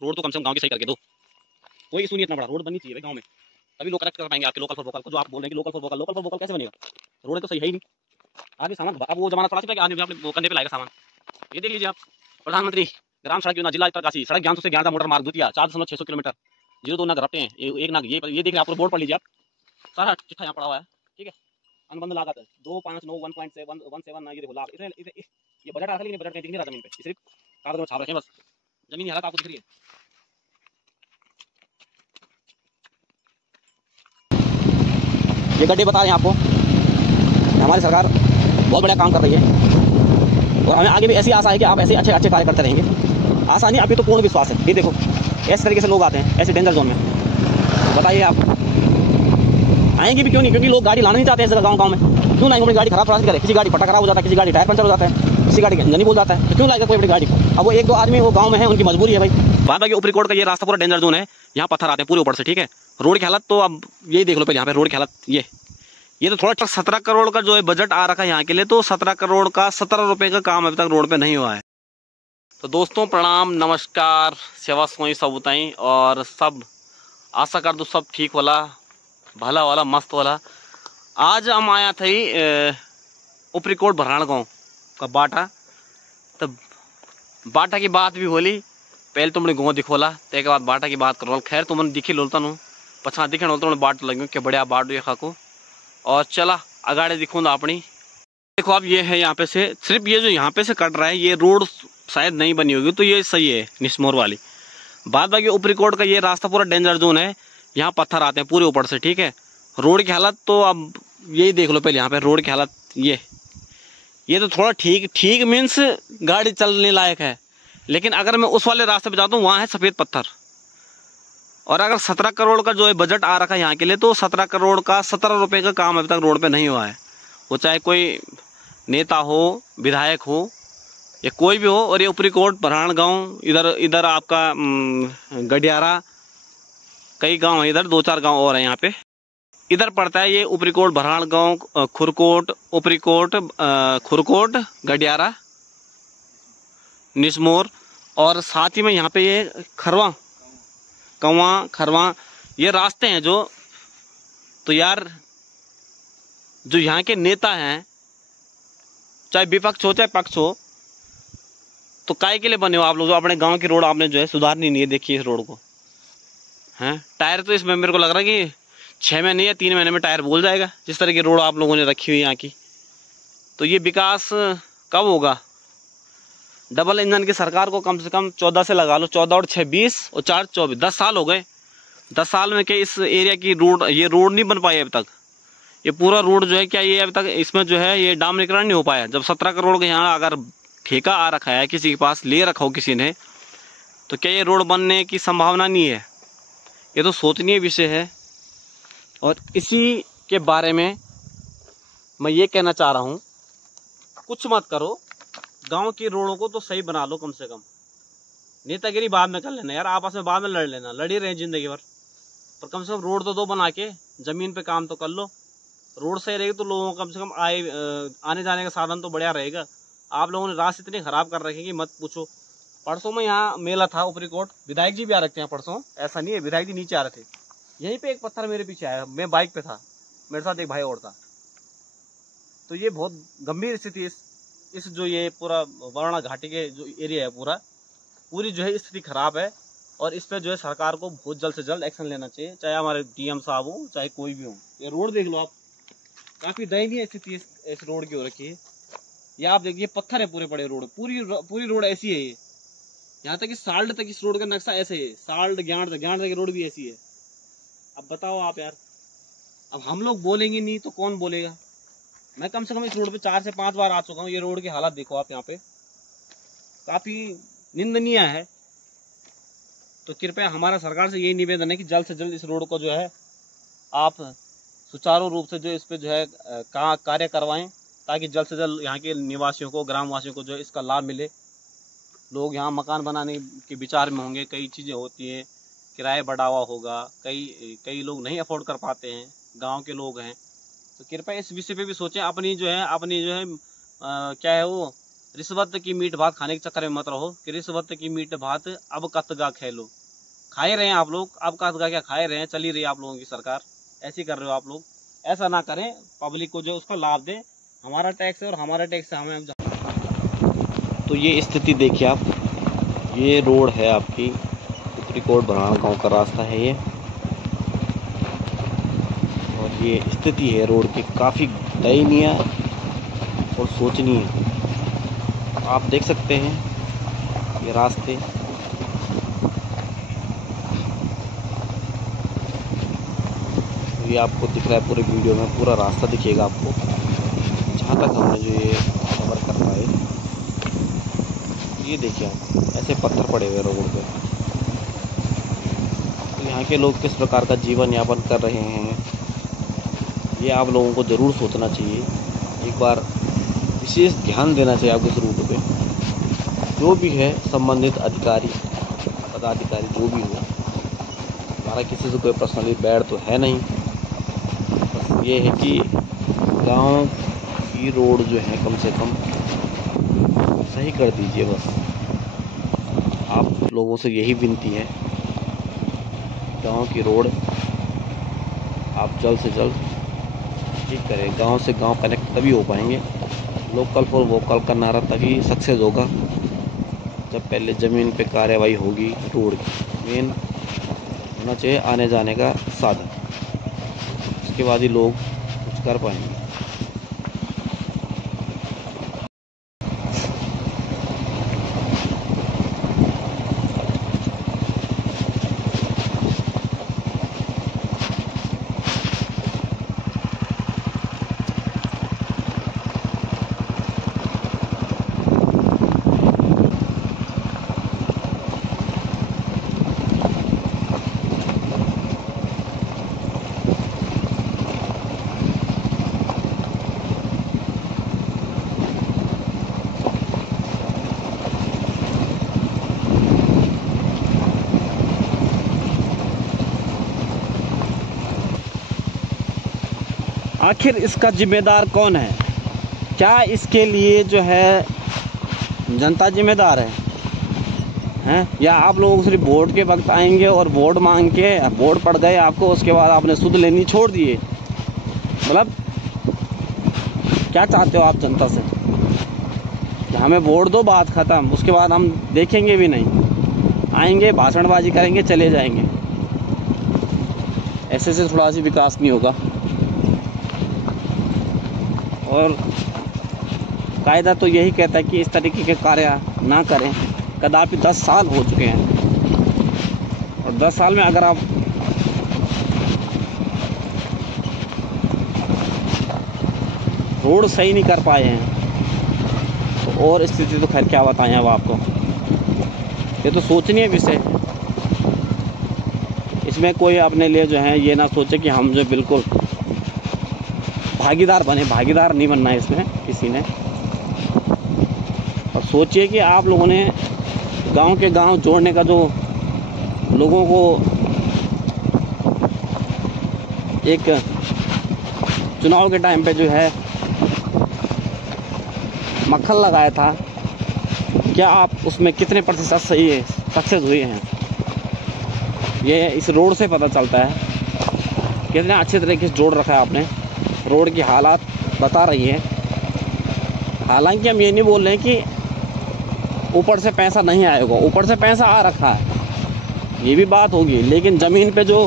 Road तो कम से कम गाँव की सही करके दो, कोई इशू नहीं इतना बड़ा, रोड बननी चाहिए गाँव में, तभी लोग करेक्ट कर पाएंगे आपके लोकल फॉर वोकल को। जो आप बोल रहे हैं कि लोकल फॉर वोकल कैसे बनेगा, रोड तो सही है ही नहीं। आगे सामान, अब वो जमाना थोड़ा सा कि आदमी अपने वो कंधे पे लाएगा सामान। ये देख लीजिए आप, प्रधानमंत्री ग्राम सड़क योजना जिला उत्तरकाशी, सड़क ज्ञान से 11 मोटर मार्ग द्वितीय 4.600 किलोमीटर, 02 नग रपटे हैं, एक नग ये देख रहे हैं आप, बोर्ड पढ़ लीजिए आप, सारा चिट्ठा यहाँ पड़ा हुआ है, ठीक है। अनुबंध लागत 2591.17 ये देखो लाभ, ये बजट आता है लेकिन बजट कहीं दिख नहीं रहा जमीन पे, सिर्फ कागज में छाप रखे बस, जमीन की हालत आपको दिख रही है। ये गड्ढे बता रहे हैं आपको, हमारी सरकार बहुत बड़ा काम कर रही है और हमें आगे भी ऐसी आशा है कि आप ऐसे अच्छे अच्छे कार्य करते रहेंगे। आशा नहीं, अभी तो पूर्ण विश्वास है। ये देखो ऐसे तरीके से लोग आते हैं ऐसे डेंजर जोन में, बताइए आप आएंगे भी क्यों नहीं, क्योंकि लोग गाड़ी लाना नहीं चाहते हैं गाँव में। क्यों लाएंगे अपनी गाड़ी खराब थोड़ा सा करे, किसी गाड़ी पट्टा खराब हो जाता है, किसी गाड़ी टायर पंचर हो जाता है, किसी गाड़ी इंजन बोल जाता है, तो क्यों लाएगा कोई अपनी गाड़ी। अब वो एक दो आदमी वो गाँव में है, उनकी मजबूरी है भाई। बाद बाकी ऊपरी कोर्ट का ये रास्ता पूरा डेंजर जोन है, यहाँ पत्थर आते हैं पूरे ऊपर से, ठीक है। रोड की हालत तो अब यही देख लो पहले, यहाँ पे रोड की हालत ये तो थोड़ा 17 करोड़ का जो है बजट आ रखा है यहाँ के लिए, तो 17 करोड़ का 17 रुपए का काम अभी तक रोड पे नहीं हुआ है। तो दोस्तों प्रणाम, नमस्कार, सेवा सोई सब बताई और सब आशा कर दो सब ठीक वाला, भला वाला, मस्त वाला। आज हम आया थे ऊपरी कोट भराण गाँव का बाटा, तब बाटा की बात भी होली, पहले तुमने गाँव दिखोला ते के बाद बाटा की बात करो। खैर तुमने दिखी लोलता नु पछा दिखे लोलता बाट लगे क्या बढ़िया बाट ये खाको, और चला अगाड़े दिखूंगा अपनी। देखो अब ये है यहाँ पे से, सिर्फ ये जो यहाँ पे से कट रहा है ये रोड शायद नहीं बनी होगी, तो ये सही है निस्मोर वाली। बाद बाकी ऊपरी कोट का ये रास्ता पूरा डेंजर जोन है, यहाँ पत्थर आते हैं पूरे ऊपर से, ठीक है। रोड की हालत तो अब यही देख लो पहले, यहाँ पे रोड की हालत ये तो थोड़ा ठीक मीन्स गाड़ी चलने लायक है, लेकिन अगर मैं उस वाले रास्ते पे जाता हूँ वहाँ है सफ़ेद पत्थर। और अगर 17 करोड़ का जो है बजट आ रखा है यहाँ के लिए, तो 17 करोड़ का 17 रुपए का काम अभी तक रोड पे नहीं हुआ है। वो चाहे कोई नेता हो, विधायक हो या कोई भी हो। और ये ऊपरी कोट भराण गांव, इधर आपका गडियारा, कई गांव है इधर, 2-4 गांव और है यहाँ पे। इधर पड़ता है ये ऊपरी कोट भराण गांव, खुरकोट, ऊपरी कोट, खुरकोट, गडियारा, निस्मोर, और साथ ही में यहाँ पे ये खरवा, कवा, खरवा, ये रास्ते हैं जो, तो यार जो यहाँ के नेता हैं, चाहे विपक्ष हो चाहे पक्ष हो, तो काय के लिए बने हो आप लोग, जो अपने गांव की रोड आपने जो है सुधारनी नहीं है। देखिए इस रोड को हैं, टायर तो इसमें मेरे को लग रहा है कि 6 महीने या 3 महीने में टायर बोल जाएगा, जिस तरह की रोड आप लोगों ने रखी हुई यहाँ की। तो ये विकास कब होगा। डबल इंजन की सरकार को कम से कम 14 से लगा लो, 14 और 6 20 और 4 24, 10 साल हो गए। 10 साल में क्या इस एरिया की रोड, ये रोड नहीं बन पाई अभी तक। ये पूरा रोड जो है क्या ये अभी तक इसमें जो है ये डामरीकरण नहीं हो पाया। जब 17 करोड़ का यहाँ अगर ठेका आ रखा है, किसी के पास ले रखा हो किसी ने, तो क्या ये रोड बनने की संभावना नहीं है। ये तो सोचनीय विषय है। और इसी के बारे में मैं ये कहना चाह रहा हूँ, कुछ मत करो, गांव की रोडों को तो सही बना लो कम से कम। नेतागिरी बाद में कर लेना यार, आपस में बाद में लड़ लेना, लड़ी रहे जिंदगी भर, पर कम से कम रोड तो दो बना के, जमीन पे काम तो कर लो। रोड सही रहेगी तो लोगों को कम से कम आने जाने का साधन तो बढ़िया रहेगा। आप लोगों ने रास्ते इतने खराब कर रखे कि मत पूछो। परसों में यहाँ मेला था ऊपरी कोट, विधायक जी भी आ रखे हैं परसों, ऐसा नहीं है, विधायक जी नीचे आ रहे थे, यहीं पे एक पत्थर मेरे पीछे आया, मैं बाइक पे था, मेरे साथ एक भाई और था। तो ये बहुत गंभीर स्थिति इस जो ये पूरा वरुणा घाटी के जो एरिया है पूरी जो है स्थिति खराब है। और इस पे जो है सरकार को बहुत जल्द से जल्द एक्शन लेना चाहिए, चाहे हमारे डीएम साहब हो चाहे कोई भी हो। ये रोड देख लो आप, काफी दयनीय स्थिति इस रोड की हो रखी है। ये आप देखिए पत्थर है पूरे पड़े रोड, पूरी रोड ऐसी है। ये यहाँ तक कि साल्ट तक इस रोड का नक्शा ऐसे है, साल्ट ज्ञान तक की रोड भी ऐसी है। अब बताओ आप यार, अब हम लोग बोलेंगे नहीं तो कौन बोलेगा। मैं कम से कम इस रोड पे 4 से 5 बार आ चुका हूँ। ये रोड की हालत देखो आप, यहाँ पे काफी निंदनीय है। तो कृपया हमारा सरकार से यही निवेदन है कि जल्द से जल्द इस रोड को जो है आप सुचारू रूप से जो इस पे जो है कार्य करवाएं, ताकि जल्द से जल्द यहाँ के निवासियों को, ग्रामवासियों को जो है इसका लाभ मिले। लोग यहाँ मकान बनाने के विचार में होंगे, कई चीज़ें होती हैं, किराए बढ़ावा होगा, कई लोग नहीं अफोर्ड कर पाते हैं, गांव के लोग हैं। तो कृपया इस विषय पे भी सोचें। अपनी जो है क्या है वो रिश्वत की मीट भात खाने के चक्कर में मत रहो कि रिश्वत की मीट भात अब कतगा खेलो। खाए रहे हैं आप लोग, अब कतगा क्या खाए रहे हैं, चली रही है आप लोगों की सरकार, ऐसी कर रहे हो आप लोग। ऐसा ना करें, पब्लिक को जो उसका लाभ दें, हमारा टैक्स है और हमारा टैक्स हमें। तो ये स्थिति देखिए आप, ये रोड है आपकी उत्तरी कोट बरहाना गाँव का रास्ता है ये, और ये स्थिति है रोड की काफ़ी दयनीय और सोचनीय। आप देख सकते हैं ये रास्ते, ये आपको दिख रहा है पूरे वीडियो में, पूरा रास्ता दिखेगा आपको जहाँ तक हमने जो ये कवर कर पाए। ये देखिए आप, ऐसे पत्थर पड़े हुए रोड पे। तो यहाँ के लोग किस प्रकार का जीवन यापन कर रहे हैं, ये आप लोगों को ज़रूर सोचना चाहिए। एक बार विशेष ध्यान देना चाहिए आपको इस रूट पे। जो भी है संबंधित अधिकारी पदाधिकारी जो भी हो, हमारा किसी से कोई पर्सनली बैड तो है नहीं, बस ये है कि गांव की रोड जो है कम से कम सही कर दीजिए। बस आप लोगों से यही विनती है, गांव की रोड आप जल्द से जल्द ठीक करें। गांव से गांव कनेक्ट तभी हो पाएंगे, लोकल फॉर वोकल का नारा तभी सक्सेस होगा जब पहले ज़मीन पे कार्रवाई होगी। रोड की मेन होना चाहिए आने जाने का साधन, उसके बाद ही लोग कुछ कर पाएंगे। आखिर इसका जिम्मेदार कौन है? क्या इसके लिए जो है जनता जिम्मेदार है? या आप लोग सिर्फ वोट के वक्त आएंगे और वोट मांग के वोट पड़ गए आपको, उसके बाद आपने सुध लेनी छोड़ दिए? मतलब क्या चाहते हो आप जनता से? हमें वोट दो, बात ख़त्म, उसके बाद हम देखेंगे भी नहीं, आएंगे भाषणबाजी करेंगे चले जाएंगे। ऐसे से थोड़ा सी विकास नहीं होगा। और कायदा तो यही कहता है कि इस तरीके के कार्य ना करें। कदापि 10 साल हो चुके हैं और 10 साल में अगर आप रोड सही नहीं कर पाए हैं तो और स्थिति तो खैर क्या बताएं अब आपको। ये तो सोचनीय विषय। इसमें कोई अपने लिए जो है ये ना सोचे कि हम जो बिल्कुल भागीदार बने, भागीदार नहीं बनना है इसमें किसी ने। और सोचिए कि आप लोगों ने गांव के गांव जोड़ने का जो लोगों को एक चुनाव के टाइम पे जो है मक्खन लगाया था, क्या आप उसमें कितने प्रतिशत सही है सक्सेस हुए हैं? ये इस रोड से पता चलता है कितने अच्छे तरीके से जोड़ रखा है आपने। रोड की हालात बता रही है। हालांकि हम ये नहीं बोल रहे हैं कि ऊपर से पैसा नहीं आएगा, ऊपर से पैसा आ रखा है, ये भी बात होगी। लेकिन ज़मीन पे जो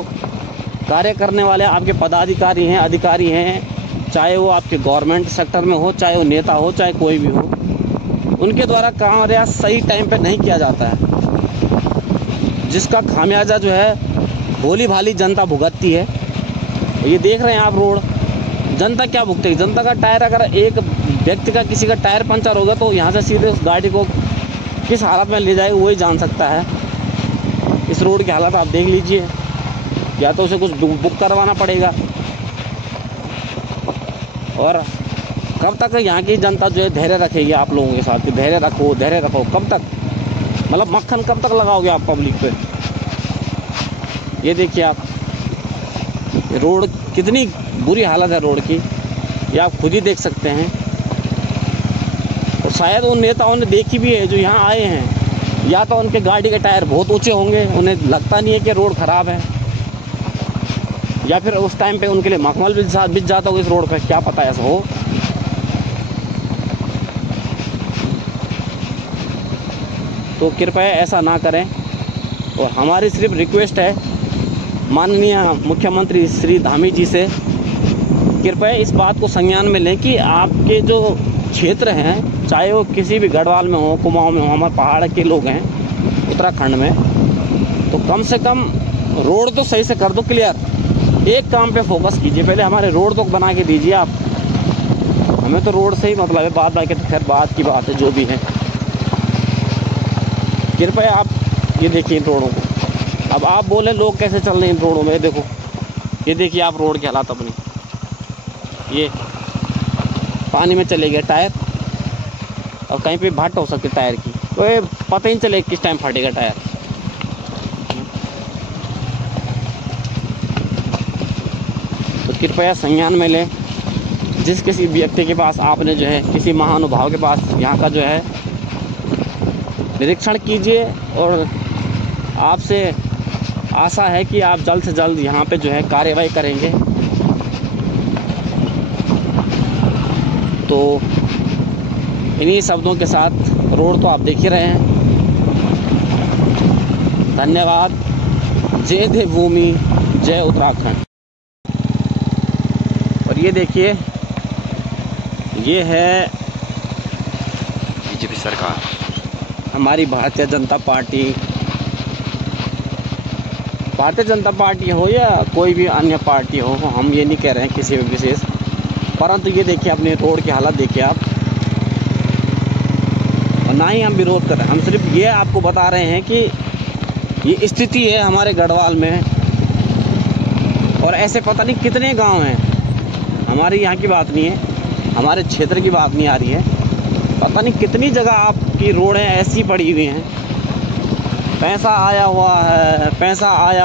कार्य करने वाले आपके पदाधिकारी हैं, अधिकारी हैं, चाहे वो आपके गवर्नमेंट सेक्टर में हो, चाहे वो नेता हो, चाहे कोई भी हो, उनके द्वारा कार्य सही टाइम पे नहीं किया जाता है, जिसका खामियाजा जो है भोली भाली जनता भुगतती है। ये देख रहे हैं आप रोड, जनता क्या भुगतेगी? जनता का टायर, अगर एक व्यक्ति का किसी का टायर पंचर होगा तो यहाँ से सीधे उस गाड़ी को किस हालत में ले जाएगा वही जान सकता है। इस रोड की हालत आप देख लीजिए, या तो उसे कुछ बुक करवाना पड़ेगा। और कब तक यहाँ की जनता जो है धैर्य रखेगी आप लोगों के साथ? धैर्य रखो, धैर्य रखो, कब तक? मतलब मक्खन कब तक लगाओगे आप पब्लिक पे? ये देखिए आप, रोड कितनी बुरी हालत है रोड की, ये आप खुद ही देख सकते हैं। और शायद उन नेताओं ने देखी भी है जो यहाँ आए हैं, या तो उनके गाड़ी के टायर बहुत ऊंचे होंगे, उन्हें लगता नहीं है कि रोड ख़राब है, या फिर उस टाइम पे उनके लिए मखमल बिछ जाता हो इस रोड पे, क्या पता ऐसा हो। तो कृपया ऐसा ना करें। और हमारी सिर्फ रिक्वेस्ट है माननीय मुख्यमंत्री श्री धामी जी से, कृपया इस बात को संज्ञान में लें कि आपके जो क्षेत्र हैं, चाहे वो किसी भी गढ़वाल में हो, कुमाऊं में हो, हमारे पहाड़ के लोग हैं उत्तराखंड में, तो कम से कम रोड तो सही से कर दो क्लियर। एक काम पे फोकस कीजिए, पहले हमारे रोड तो बना के दीजिए आप। हमें तो रोड से ही मतलब है, बात बाकी तो खैर बात की बात है जो भी है। कृपया आप ये देखिए इन रोडों को। अब आप बोले लोग कैसे चल रहे हैं इन रोडों में, देखो ये देखिए आप रोड के हालात अपनी, ये पानी में चले गए टायर, और कहीं पे भट हो सकती टायर की, तो ये पता ही नहीं चले किस टाइम फटेगा टायर। तो कृपया संज्ञान में लें। जिस किसी व्यक्ति के पास आपने जो है, किसी महानुभाव के पास यहाँ का जो है निरीक्षण कीजिए, और आपसे आशा है कि आप जल्द से जल्द यहाँ पे जो है कार्रवाई करेंगे। तो इन्हीं शब्दों के साथ रोड तो आप देख ही रहे हैं। धन्यवाद। जय देवभूमि, जय उत्तराखंड। और ये देखिए, ये है बीजेपी सरकार, हमारी भारतीय जनता पार्टी हो या कोई भी अन्य पार्टी हो, हम ये नहीं कह रहे हैं किसी भी विशेष, परंतु ये देखिए अपने रोड की हालत देखिए आप। और ना ही हम विरोध कर रहे हैं, हम सिर्फ ये आपको बता रहे हैं कि ये स्थिति है हमारे गढ़वाल में। और ऐसे पता नहीं कितने गांव हैं, हमारे यहाँ की बात नहीं है, हमारे क्षेत्र की बात नहीं आ रही है, पता नहीं कितनी जगह आपकी रोडें ऐसी पड़ी हुई हैं। पैसा आया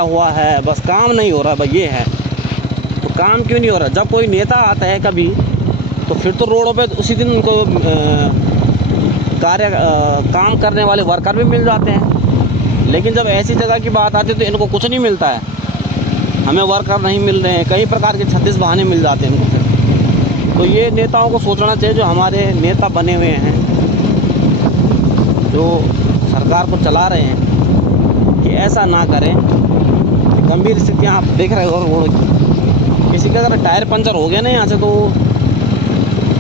हुआ है, बस काम नहीं हो रहा भाई, ये है। तो काम क्यों नहीं हो रहा? जब कोई नेता आता है कभी, तो फिर तो रोडों पे उसी दिन उनको काम करने वाले वर्कर भी मिल जाते हैं। लेकिन जब ऐसी जगह की बात आती है तो इनको कुछ नहीं मिलता है, हमें वर्कर नहीं मिल रहे हैं, कई प्रकार के 36 बहाने मिल जाते हैं इनको। फिर तो ये नेताओं को सोचना चाहिए, जो हमारे नेता बने हुए हैं, जो सरकार को चला रहे हैं, कि ऐसा ना करें। गंभीर स्थितियाँ आप देख रहे हो रोड की। किसी का अगर टायर पंचर हो गया ना यहाँ से, तो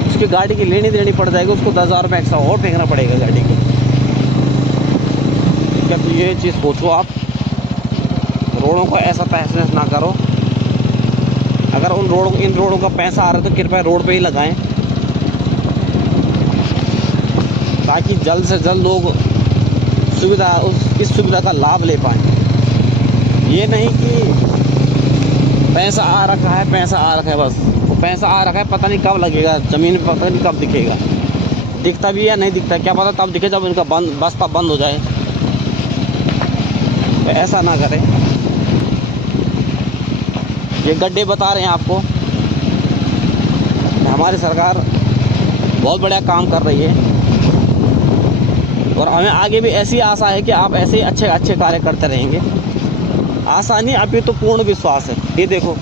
उसकी गाड़ी की लेनी देनी पड़ जाएगी, उसको 10,000 रुपये एक्स्ट्रा और फेंकना पड़ेगा गाड़ी की। क्या तो ये चीज़ सोचो आप, रोडों को ऐसा तहस ना करो। अगर इन रोडों का पैसा आ रहा है तो कृपया रोड पे ही लगाएं, ताकि जल्द से जल्द लोग इस सुविधा का लाभ ले पाएँ। ये नहीं कि पैसा आ रखा है बस, वो पैसा आ रखा है, पता नहीं कब लगेगा ज़मीन पे, पता नहीं कब दिखेगा, दिखता भी या नहीं दिखता क्या पता, तब दिखे जब इनका बस्ता बंद हो जाए। तो ऐसा ना करें। ये गड्ढे बता रहे हैं आपको, हमारी सरकार बहुत बढ़िया काम कर रही है, और हमें आगे भी ऐसी आशा है कि आप ऐसे अच्छे कार्य करते रहेंगे। आशा नहीं, अभी तो पूर्ण विश्वास है। ये देखो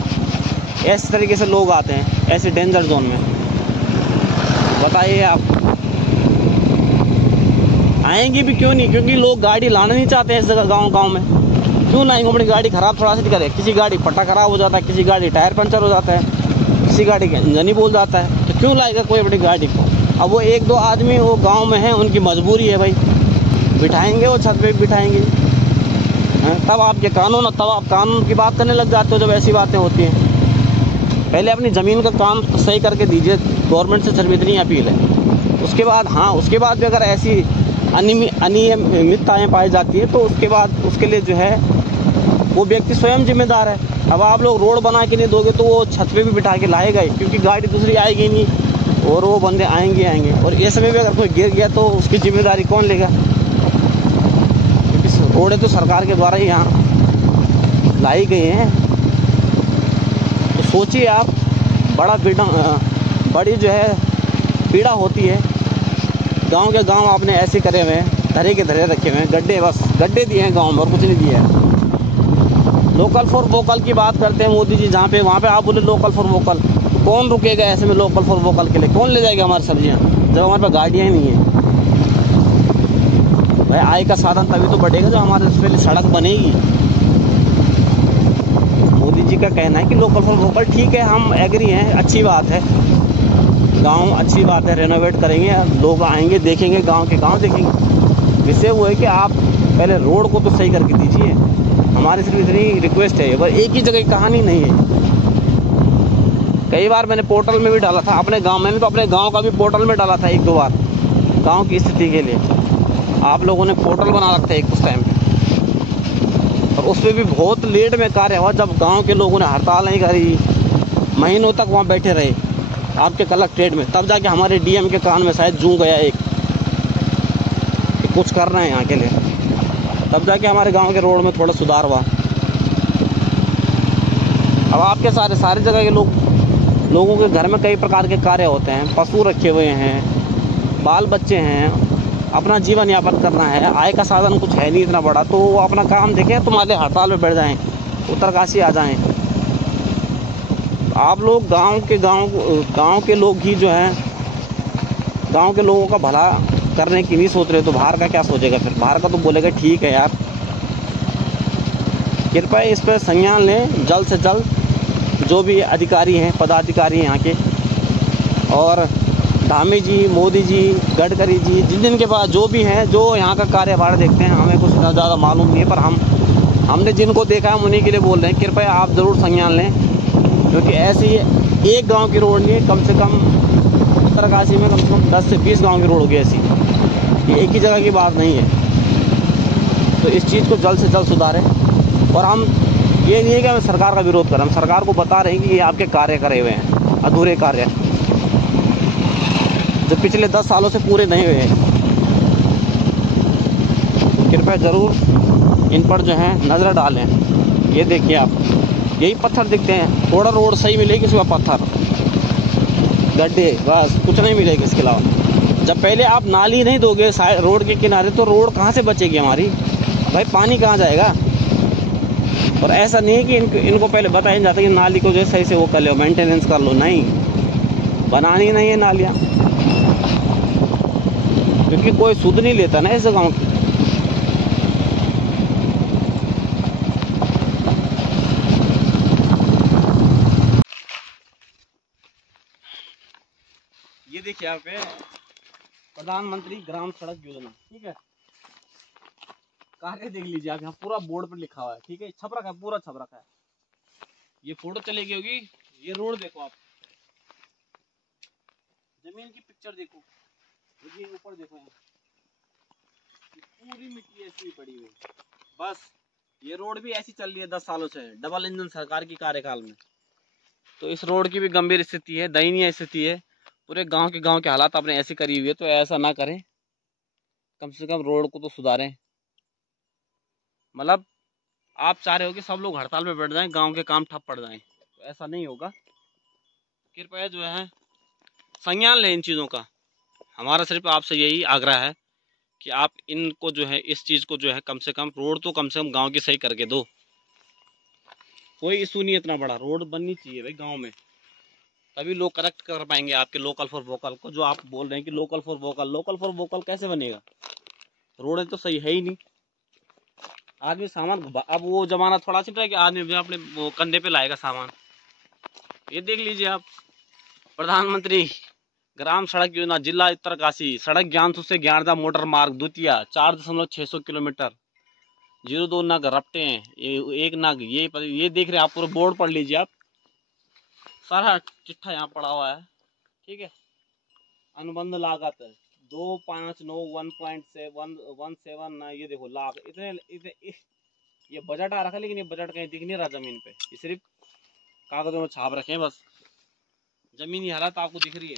इस तरीके से लोग आते हैं ऐसे डेंजर जोन में, बताइए आप आएंगे भी क्यों नहीं? क्योंकि लोग गाड़ी लाना नहीं चाहते हैं इस जगह, गाँव में। क्यों लाएंगे? अपनी गाड़ी ख़राब थोड़ा सा करे, किसी गाड़ी पट्टा ख़राब हो जाता है, किसी गाड़ी टायर पंचर हो जाता है, किसी गाड़ी का इंजन ही बोल जाता है, तो क्यों लाएगा कोई अपनी गाड़ी को? अब वो 1-2 आदमी वो गांव में हैं, उनकी मजबूरी है भाई, बिठाएंगे वो छत पे बिठाएंगे, तब आपके कानून, तब आप कानून की बात करने लग जाते हो जब ऐसी बातें होती हैं। पहले अपनी ज़मीन का काम सही करके दीजिए, गवर्नमेंट से सिर्फ इतनी अपील है। उसके बाद उसके बाद भी अगर ऐसी अनियमितताएँ पाई जाती है तो उसके बाद उसके लिए जो है वो व्यक्ति स्वयं जिम्मेदार है। अब आप लोग रोड बना के नहीं दोगे तो वो छत पे भी बिठा के लाएगा ही, क्योंकि गाड़ी दूसरी आएगी नहीं, और वो बंदे आएंगे। और ये समय भी अगर कोई गिर गया तो उसकी जिम्मेदारी कौन लेगा? क्योंकि रोडें तो सरकार के द्वारा ही यहाँ लाई गई हैं। तो सोचिए आप, बड़ी जो है पीड़ा होती है गांव के गांव आपने ऐसे करे हुए हैं, धरे के धरे रखे हुए हैं, गड्ढे, बस गड्ढे दिए हैं गांव में और कुछ नहीं दिया है। लोकल फॉर वोकल की बात करते हैं मोदी जी, जहाँ पे वहाँ पे आप बोले लोकल फॉर वोकल, कौन रुकेगा ऐसे में लोकल फॉर वोकल के लिए? कौन ले जाएगा हमारी सब्जियाँ जब हमारे पास गाड़ियाँ ही नहीं है? भाई आय का साधन तभी तो बढ़ेगा जब हमारे इस पे सड़क बनेगी। मोदी जी का कहना है कि लोकल फॉर वोकल, ठीक है, हम एग्री हैं, अच्छी बात है, गांव अच्छी बात है, रेनोवेट करेंगे, लोग आएंगे देखेंगे, गांव के गांव देखेंगे। विषय वो है कि आप पहले रोड को तो सही करके दीजिए। हमारी सिर्फ इतनी रिक्वेस्ट है, बस एक ही जगह की कहानी नहीं है। कई बार मैंने पोर्टल में भी डाला था अपने गांव, मैंने तो अपने गांव का भी पोर्टल में डाला था 1-2 बार, गांव की स्थिति के लिए। आप लोगों ने पोर्टल बना रखा है उस टाइम पे, और उस पर भी बहुत लेट में कार्य हुआ, जब गांव के लोगों ने हड़ताल नहीं करी, महीनों तक वहाँ बैठे रहे आपके कलेक्ट्रेट में, तब जाके हमारे डीएम के कान में शायद जू गया एक कि कुछ कर रहे हैं यहाँ के लिए, तब जाके हमारे गांव के रोड में थोड़ा सुधार हुआ। अब आपके सारे जगह के लोगों के घर में कई प्रकार के कार्य होते हैं, पशु रखे हुए हैं, बाल बच्चे हैं, अपना जीवन यापन करना है, आय का साधन कुछ है नहीं इतना बड़ा, तो वो अपना काम देखें, तुम्हारे हड़ताल में बैठ जाएं, उत्तरकाशी आ जाएं। आप लोग गांव के लोग ही जो हैं, गांव के लोगों का भला करने की नहीं सोच रहे, तो बाहर का क्या सोचेगा फिर? बाहर का तो बोलेगा ठीक है यार। कृपया इस पर संज्ञान लें जल्द से जल्द, जो भी अधिकारी हैं, पदाधिकारी यहाँ के, और धामी जी, मोदी जी, गडकरी जी, जिन के पास जो भी हैं, जो यहाँ का कार्यभार देखते हैं, हमें कुछ ज़्यादा मालूम नहीं है, पर हमने जिनको देखा है उन्हीं के लिए बोल रहे हैं, कृपया आप ज़रूर संज्ञान लें, क्योंकि ऐसी एक गांव की रोड नहीं है, कम से कम उत्तरकाशी में कम से कम 10 से 20 गांव की रोड होगी ऐसी, ये एक ही जगह की बात नहीं है। तो इस चीज़ को जल्द से जल्द सुधारें। और हम ये नहीं है कि हम सरकार का विरोध करें, हम सरकार को बता रहे हैं कि ये आपके कार्य करे हुए हैं, अधूरे कार्य जो पिछले 10 सालों से पूरे नहीं हुए हैं। कृपया ज़रूर इन पर जो है नज़र डालें। ये देखिए आप, यही पत्थर दिखते हैं, थोड़ा रोड सही मिलेगी, इसके बाद पत्थर, गड्ढे, बस कुछ नहीं मिलेगा इसके अलावा। जब पहले आप नाली नहीं दोगे रोड के किनारे, तो रोड कहाँ से बचेगी हमारी? भाई पानी कहाँ जाएगा? और ऐसा नहीं है कि इनको पहले बताया जाता है कि नाली को जो है सही से वो कर लो, मेंटेनेंस कर लो, नहीं, बनानी नहीं है नालियाँ, क्योंकि कोई सुध नहीं लेता ना इस गाँव की। ये देखिए यहाँ पे प्रधानमंत्री ग्राम सड़क योजना, ठीक है, कार्य देख लीजिए आप, यहाँ पूरा बोर्ड पर लिखा हुआ है, ठीक है, छप रखा है, पूरा छप रखा है। ये फोटो चलेगी होगी, ये रोड देखो आप, जमीन की पिक्चर देखो, ये ऊपर देखो, यहाँ पूरी मिट्टी ऐसी पड़ी हुई, बस ये रोड भी ऐसी चल रही है 10 सालों से, डबल इंजन सरकार की कार्यकाल में। तो इस रोड की भी गंभीर स्थिति है, दयनीय स्थिति है, पूरे गांव के हालात आपने ऐसी करी हुई है, तो ऐसा ना करें, कम से कम रोड को तो सुधारें। मतलब आप चाह रहे हो कि सब लोग हड़ताल पे बैठ जाएं, गांव के काम ठप पड़ जाएं, तो ऐसा नहीं होगा। कृपया जो है संज्ञान लें इन चीज़ों का। हमारा सिर्फ आपसे यही आग्रह है कि आप इनको जो है, इस चीज़ को जो है, कम से कम रोड तो कम से कम गांव की सही करके दो। कोई इशू नहीं है इतना बड़ा, रोड बननी चाहिए भाई गांव में, तभी लोग करेक्ट कर पाएंगे आपके लोकल फॉर वोकल को। जो आप बोल रहे हैं कि लोकल फॉर वोकल कैसे बनेगा? रोड तो सही है ही नहीं। आदमी सामान, अब वो जमाना थोड़ा सा है कि आदमी अपने वो कंधे पे लाएगा सामान। ये देख लीजिए आप, प्रधानमंत्री ग्राम सड़क योजना, जिला उत्तरकाशी, सड़क ज्ञानसू से ज्ञानदा मोटर मार्ग द्वितीय 4.600 किलोमीटर, 02 नग रपटे हैं, 1 नग, ये देख रहे हैं आप, पूरा बोर्ड पढ़ लीजिए आप, सारा चिट्ठा यहाँ पड़ा हुआ है, ठीक है। अनुबंध लागत 259 ये देखो लाख, इतने ये बजट आ रखा है, लेकिन ये बजट कहीं दिख नहीं रहा जमीन पे, ये सिर्फ कागजों में छाप रखे हैं बस, जमीनी हालत आपको दिख रही है।